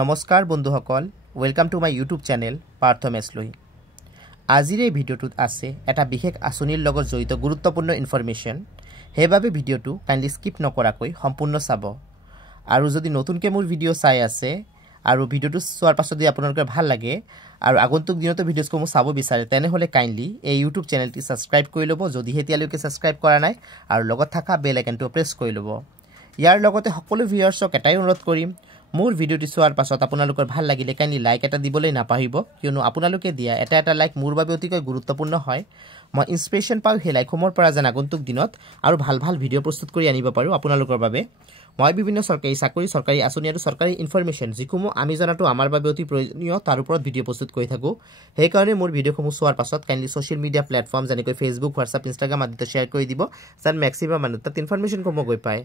নমস্কাৰ বন্ধুসকল welcome to my YouTube channel পাৰ্থমেছলৈ আজিৰ এই ভিডিঅ'টোত আছে এটা বিশেষ আঁচনিৰ লগত জড়িত গুৰুত্বপূৰ্ণ ইনফৰমেশ্যন হেবাবে ভিডিঅ'টো কাইন্ডলি স্কিপ নকৰাকৈ সম্পূৰ্ণ চাব আৰু যদি নতুনকৈ মোৰ ভিডিঅ' চাই আছে আৰু ভিডিঅ'টো চোৱাৰ পাছত যদি আপোনালোকৰ ভাল লাগে আৰু আগন্তুক দিনতো ভিডিঅ'সমূহ চাব বিচাৰে তেনেহলে কাইন্ডলি এই ইউটিউব চেনেলটি সাবস্ক্ৰাইব কৰি ল'ব যদি হেতিয়ালৈকে সাবস্ক্ৰাইব কৰা নাই আৰু লগত থকা বেল আইকনটো প্ৰেছ কৰি ল'ব ইয়াৰ লগতে সকলো ভিউয়াৰ্ছক এটাই অনুৰোধ কৰিম মোৰ ভিডিঅ'টি চোৱাৰ পাছত আপোনালোকৰ ভাল লাগিলে কাইন্ডলি লাইক এটা দিবলৈ নাপাহৰিব কিয়নো আপোনালোকে দিয়া এটা লাইক মোৰ বাবে অতিকৈ গুৰুত্বপূৰ্ণ হয় মই ইনস্পিৰেশ্যন পাওঁ সেই লাইকসমূহৰ পৰা যেন আগন্তুক দিনত আৰু ভাল ভিডিঅ' প্ৰস্তুত কৰি আনিব পাৰোঁ আপোনালোকৰ বাবে মই বিভিন্ন চৰকাৰী চাকৰি চৰকাৰী আঁচনি আৰু চৰকাৰী ইনফৰমেশ্যন যিসমূহ আমি জনাটো আমাৰ বাবে অতি প্ৰয়োজনীয় তাৰ ওপৰত ভিডিঅ' প্ৰস্তুত কৰি থাকোঁ সেইকাৰণে মোৰ ভিডিঅ'সমূহ চোৱাৰ পাছত কাইন্ডলি ছ'চিয়েল মিডিয়া প্লেটফৰ্ম যেনেকৈ ফেচবুক হোৱাটছআপ ইনষ্টাগ্ৰাম আদিত শ্বেয়াৰ কৰি দিব যেন মেক্সিমাম মানুহ তাত ইনফৰমেশ্যনসমূহ গৈ পায়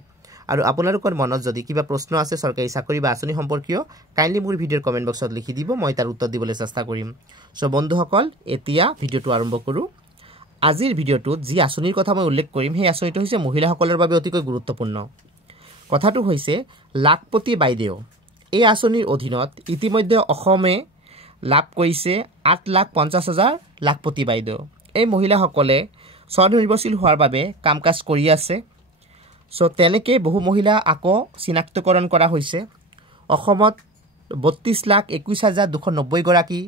আৰু আপোনালোকৰ মনত যদি কিবা প্ৰশ্ন আছে চৰকাৰী চাকৰি বা আঁচনি সম্পৰ্কীয় কাইন্ডলি মোৰ ভিডিঅ'ৰ কমেন্ট বক্সত লিখি দিব মই তাৰ উত্তৰ দিবলৈ চেষ্টা কৰিম সো বন্ধুসকল এতিয়া ভিডিঅ'টো আৰম্ভ কৰোঁ আজিৰ ভিডিঅ'টোত যি আঁচনিৰ কথা মই উল্লেখ কৰিম সেই আঁচনিটো হৈছে মহিলাসকলৰ বাবে অতিকৈ গুৰুত্বপূৰ্ণ কথাটো হৈছে লাখপতি বাইদেউ এই আঁচনিৰ অধীনত ইতিমধ্যে অসমে লাভ কৰিছে 8,50,000 লাখপতি বাইদেউ এই মহিলাসকলে স্বনিৰ্ভৰশীল হোৱাৰ বাবে কাম-কাজ কৰি আছে সো তেনেকৈ বহু মহিলা আকৌ চিনাক্তকৰণ কৰা হৈছে অসমত 32,21,290 গৰাকী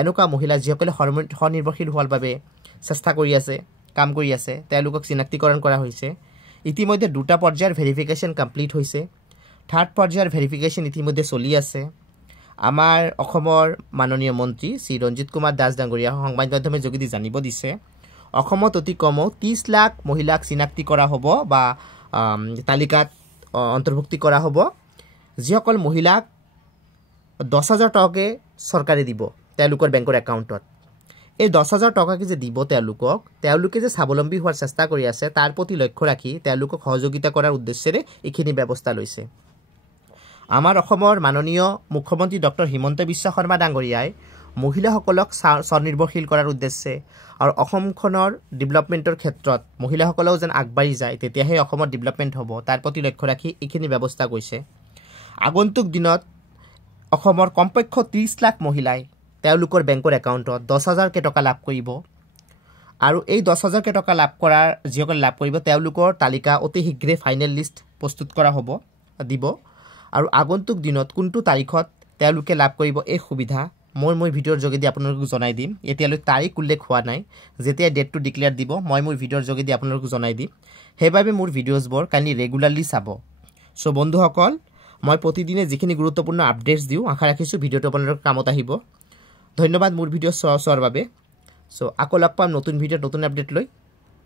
এনেকুৱা মহিলা যিসকলে স্বনিৰ্ভৰশীল হোৱাৰ বাবে চেষ্টা কৰি আছে কাম কৰি আছে তেওঁলোকক চিনাক্তকৰণ কৰা হৈছে ইতিমধ্যে দুটা পৰ্যায়ৰ ভেৰিফিকেশ্যন কমপ্লিট হৈছে থাৰ্ড পৰ্যায়ৰ ভেৰিফিকেশ্যন ইতিমধ্যে চলি আছে আমাৰ অসমৰ মাননীয় মন্ত্ৰী শ্ৰী ৰঞ্জিত কুমাৰ দাস ডাঙৰীয়া সংবাদ মাধ্যমৰ যোগেদি জানিব দিছে অসমত অতি কমেও 30 লাখ মহিলাক চিনাক্তি কৰা হ'ব বা তালিকাত অন্তৰ্ভুক্তি কৰা হ'ব যিসকল মহিলাক 10,000 টকাকে চৰকাৰে দিব তেওঁলোকৰ বেংকৰ একাউণ্টত এই 10,000 টকাকে যে দিব তেওঁলোকে যে স্বাৱলম্বী হোৱাৰ চেষ্টা কৰি আছে তাৰ প্ৰতি লক্ষ্য ৰাখি তেওঁলোকক সহযোগিতা কৰাৰ উদ্দেশ্যেৰে এইখিনি ব্যৱস্থা লৈছে আমাৰ অসমৰ মাননীয় মুখ্যমন্ত্ৰী ডক্টৰ হিমন্ত বিশ্ব শৰ্মা ডাঙৰীয়াই মহিলাসকলক স্বনিৰ্ভৰশীল কৰাৰ উদ্দেশ্যে আৰু অসমখনৰ ডেভেলপমেণ্টৰ ক্ষেত্ৰত মহিলাসকলেও যেন আগবাঢ়ি যায় তেতিয়াহে অসমৰ ডেভেলপমেণ্ট হ'ব তাৰ প্ৰতি লক্ষ্য ৰাখি এইখিনি ব্যৱস্থা কৰিছে আগন্তুক দিনত অসমৰ কমপক্ষে 30 লাখ মহিলাই তেওঁলোকৰ বেংকৰ একাউণ্টত 10,000 টকা লাভ কৰিব আৰু এই 10,000 টকা লাভ কৰাৰ যিসকল লাভ কৰিব তেওঁলোকৰ তালিকা অতি শীঘ্ৰে ফাইনেল লিষ্ট প্ৰস্তুত কৰা হ'ব দিব আৰু আগন্তুক দিনত কোনটো তাৰিখত তেওঁলোকে লাভ কৰিব এই সুবিধা মই ভিডিঅ'ৰ যোগেদি আপোনালোকক জনাই দিম এতিয়ালৈ তাৰিখ উল্লেখ হোৱা নাই যেতিয়া ডেটটো ডিক্লেয়াৰ দিব মই মোৰ ভিডিঅ'ৰ যোগেদি আপোনালোকক জনাই দিম সেইবাবে মোৰ ভিডিঅ'ছবোৰ কাইন্ডলি ৰেগুলাৰলি চাব সো বন্ধুসকল মই প্ৰতিদিনে যিখিনি গুৰুত্বপূৰ্ণ আপডেটছ দিওঁ আশা ৰাখিছোঁ ভিডিঅ'টো আপোনালোকৰ কামত আহিব ধন্যবাদ মোৰ ভিডিঅ' চোৱাৰ বাবে সো আকৌ লগ পাম নতুন ভিডিঅ'ত নতুন আপডেট লৈ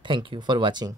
থ্যাংক ইউ ফৰ ৱাচিং